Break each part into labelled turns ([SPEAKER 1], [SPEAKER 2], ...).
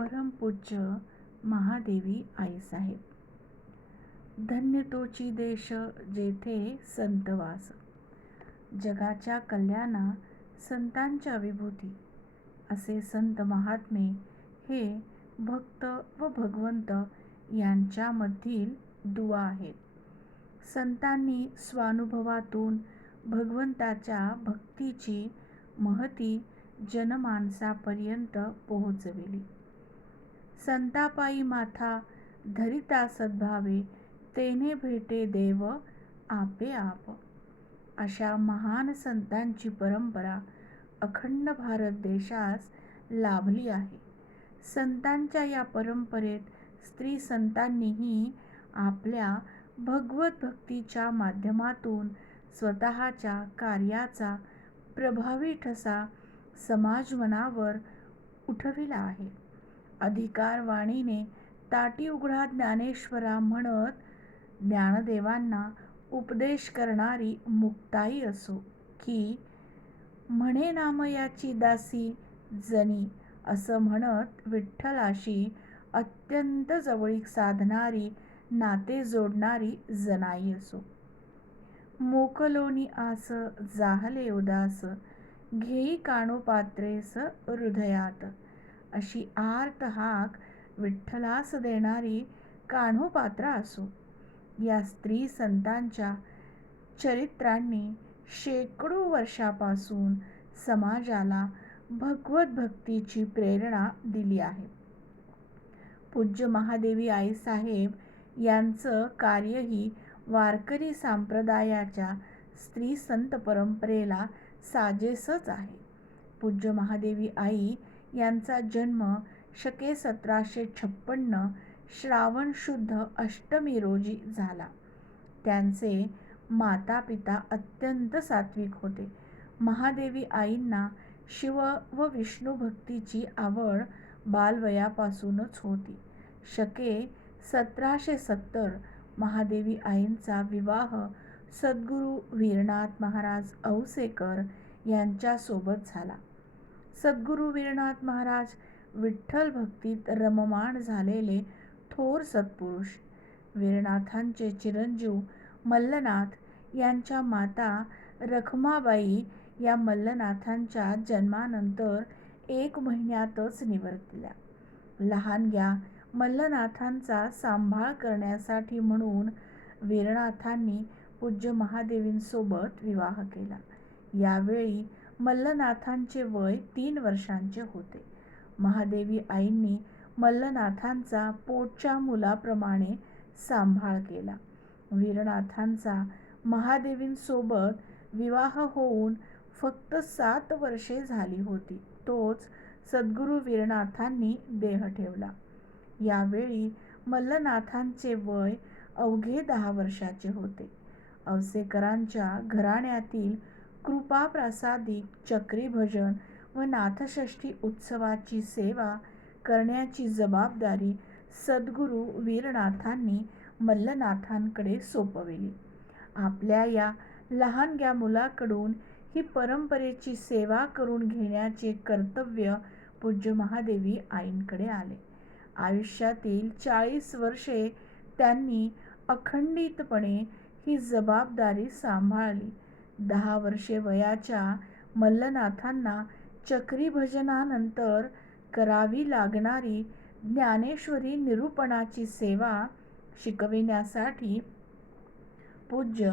[SPEAKER 1] परमपूज्य महादेवी आईसाहेब. धन्य तोची देश जेथे संतवास जगाच्या कल्याणा संतांच्या विभूती. असे संत महात्मे हे भक्त व भगवंत यांच्यामधील दुवा आहेत. संतांनी स्वानुभवातून भगवंताच्या भक्तीची महती जनमानसापर्यंत पोहोचविली. संतापाई माथा धरिता सद्भावे तेने भेटे देव आपे आप. अशा महान संतांची परंपरा अखंड भारत देशास लाभली आहे. संतांच्या या परंपरेत स्त्री संतांनीही आपल्या भगवत भक्तीच्या माध्यमातून स्वतःच्या कार्याचा प्रभावी ठसा समाजमनावर उठविला आहे. अधिकारवाणीने ताटी उघडा ज्ञानेश्वरा म्हणत ज्ञानदेवांना उपदेश करणारी मुक्ताई असो की म्हणे नामयाची दासी जनी असं म्हणत विठ्ठलाशी अत्यंत जवळीक साधणारी नाते जोडणारी जनाई असो. मोकलोनी आस जाहले उदास घेई काणोपात्रेस हृदयात. अशी आर्त हाक विठ्ठलास देणारी कान्होपात्रा असो. या स्त्री संतांच्या चरित्रांनी शेकडो वर्षापासून समाजाला भगवत भक्तीची प्रेरणा दिली आहे. पूज्य महादेवी आईसाहेब यांचं कार्यही वारकरी संप्रदायाच्या स्त्री संत परंपरेला साजेसच आहे. पूज्य महादेवी आई यांचा जन्म शके सतराशे छप्पन्न श्रावण शुद्ध अष्टमी रोजी झाला. त्यांचे माता पिता अत्यंत सात्विक होते. महादेवी आईंना शिव व विष्णू भक्तीची आवड बालवयापासूनच होती. शके सतराशे सत्तर महादेवी आईंचा विवाह सद्गुरू वीरनाथ महाराज औसेकर यांच्यासोबत झाला. सद्गुरू वीरनाथ महाराज विठ्ठल भक्तीत रममाण झालेले थोर सत्पुरुष. वीरनाथांचे चिरंजीव मल्लनाथ यांच्या माता रखमाबाई या मल्लनाथांच्या जन्मानंतर एक महिन्यातच निवर्तल्या लहानग्या मल्लनाथांचा सांभाळ करण्यासाठी म्हणून वीरनाथांनी पूज्य महादेवींसोबत विवाह केला. यावेळी मल्लनाथांचे वय तीन वर्षांचे होते. महादेवी आईंनी मल्लनाथांचा पोटच्या मुलाप्रमाणे सांभाळ केला. वीरनाथांचा महादेवींसोबत विवाह होऊन फक्त सात वर्षे झाली होती. तोच सद्गुरू वीरनाथांनी देह ठेवला. यावेळी मल्लनाथांचे वय अवघे दहा वर्षाचे होते. अवसेकरांच्या घराण्यातील कृपाप्रसादिक चक्री भजन व नाथषष्ठी उत्सवाची सेवा करण्याची जबाबदारी सद्गुरू वीरनाथांनी मल्लनाथांकडे सोपविली. आपल्या या लहानग्या मुलाकडून ही परंपरेची सेवा करून घेण्याचे कर्तव्य पूज्य महादेवी आईंकडे आले. आयुष्यातील चाळीस वर्षे त्यांनी अखंडितपणे ही जबाबदारी सांभाळली. दहा वर्षे वयाच्या मल्लनाथांना चक्री भजनानंतर करावी लागणारी ज्ञानेश्वरी निरूपणाची सेवा शिकविण्यासाठी पूज्य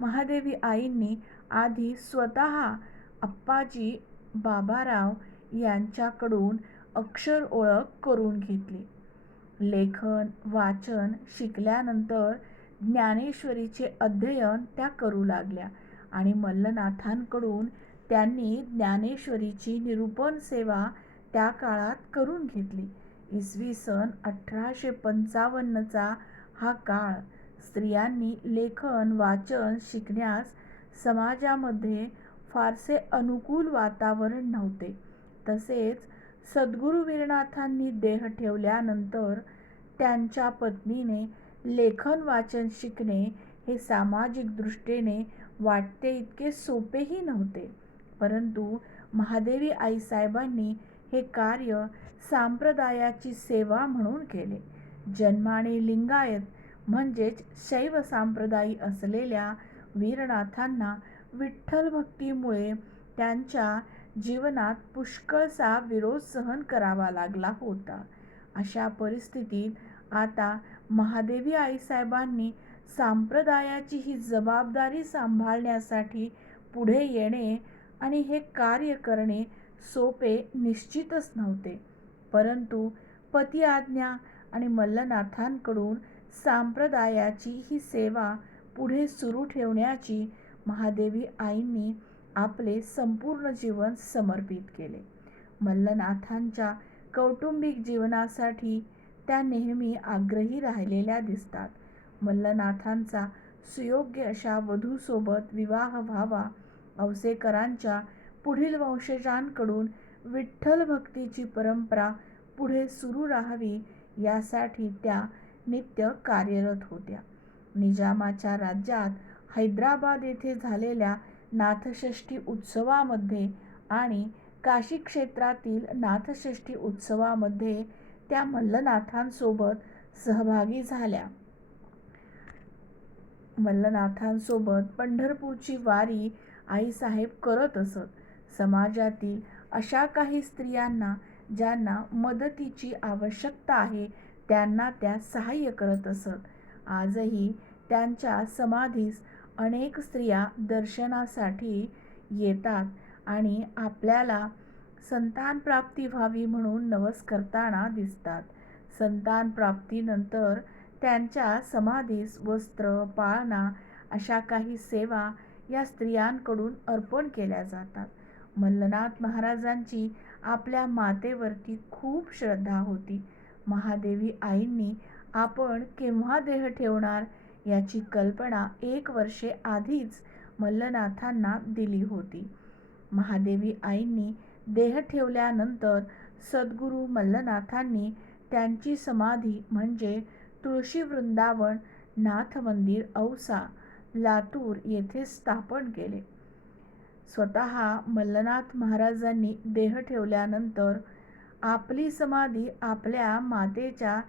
[SPEAKER 1] महादेवी आईंनी आधी स्वतः अप्पाजी बाबाराव यांच्याकडून अक्षर ओळख करून घेतली. लेखन वाचन शिकल्यानंतर ज्ञानेश्वरीचे अध्ययन त्या करू लागल्या. आणि मल्लनाथांकडून त्यांनी ज्ञानेश्वरीची निरूपण सेवा त्या काळात करून घेतली. इसवी सन अठराशे पंचावन्नचा हा काळ स्त्रियांनी लेखन वाचन शिकण्यास समाजामध्ये फारसे अनुकूल वातावरण नव्हते. तसेच सद्गुरू वीरनाथांनी देह ठेवल्यानंतर त्यांच्या पत्नीने लेखन वाचन शिकणे हे सामाजिक दृष्टीने वाटते इतके सोपेही नव्हते. परंतु महादेवी आईसाहेबांनी हे कार्य सांप्रदायाची सेवा म्हणून केले. जन्माने लिंगायत म्हणजेच शैव सांप्रदायी असलेल्या वीरनाथांना विठ्ठल भक्तीमुळे त्यांच्या जीवनात पुष्कळसा विरोध सहन करावा लागला होता. अशा परिस्थितीत आता महादेवी आईसाहेबांनी सांप्रदायाची ही जबाबदारी सांभाळण्यासाठी पुढे येणे आणि हे कार्य करणे सोपे निश्चितच नव्हते. परंतु पती आज्ञा आणि मल्लनाथांकडून सांप्रदायाची ही सेवा पुढे सुरू ठेवण्याची महादेवी आईंनी आपले संपूर्ण जीवन समर्पित केले. मल्लनाथांच्या कौटुंबिक जीवनासाठी त्या नेहमी आग्रही राहिलेल्या दिसतात. मल्लनाथांचा सुयोग्य अशा वधूसोबत विवाह व्हावा अवसेकरांच्या पुढील वंशजांकडून विठ्ठल भक्तीची परंपरा पुढे सुरू राहावी यासाठी त्या नित्य कार्यरत होत्या. निजामाच्या राज्यात हैदराबाद येथे झालेल्या नाथषष्ठी उत्सवामध्ये आणि काशी क्षेत्रातील नाथषष्ठी उत्सवामध्ये त्या मल्लनाथांसोबत सहभागी झाल्या. मल्लनाथांसोबत पंढरपूरची वारी आईसाहेब करत असत. समाजातील अशा काही स्त्रियांना ज्यांना मदतीची आवश्यकता आहे त्यांना त्या सहाय्य करत असत. आजही त्यांच्या समाधीस अनेक स्त्रिया दर्शनासाठी येतात आणि आपल्याला संतान प्राप्ती व्हावी म्हणून नवस करताना दिसतात. संतान प्राप्तीनंतर त्यांच्या समाधीस वस्त्र पाळणा अशा काही सेवा या स्त्रियांकडून अर्पण केल्या जातात. मल्लनाथ महाराजांची आपल्या मातेवरती खूप श्रद्धा होती. महादेवी आईंनी आपण केव्हा देह ठेवणार याची कल्पना एक वर्षे आधीच मल्लनाथांना दिली होती. महादेवी आईंनी देह ठेवल्यानंतर सद्गुरू मल्लनाथांनी त्यांची समाधी म्हणजे तुळशी वृंदावन नाथ मंदिर औसा लातूर येथे स्थापन केले. स्वतः मल्लनाथ महाराजांनी देह ठेवल्यानंतर आपली समाधी आपल्या मातेच्या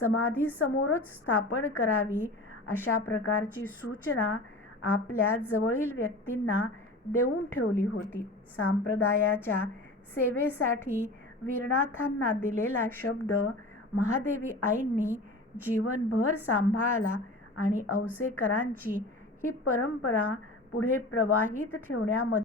[SPEAKER 1] समाधीसमोरच स्थापन करावी अशा प्रकारची सूचना आपल्या जवळील व्यक्तींना देऊन ठेवली होती. संप्रदायाच्या सेवेसाठी वीरनाथांना दिलेला शब्द महादेवी आईंनी जीवनभर सांभाळला आणि औसेकरांची ही परंपरा पुढे प्रवाहित ठेवण्यामध्ये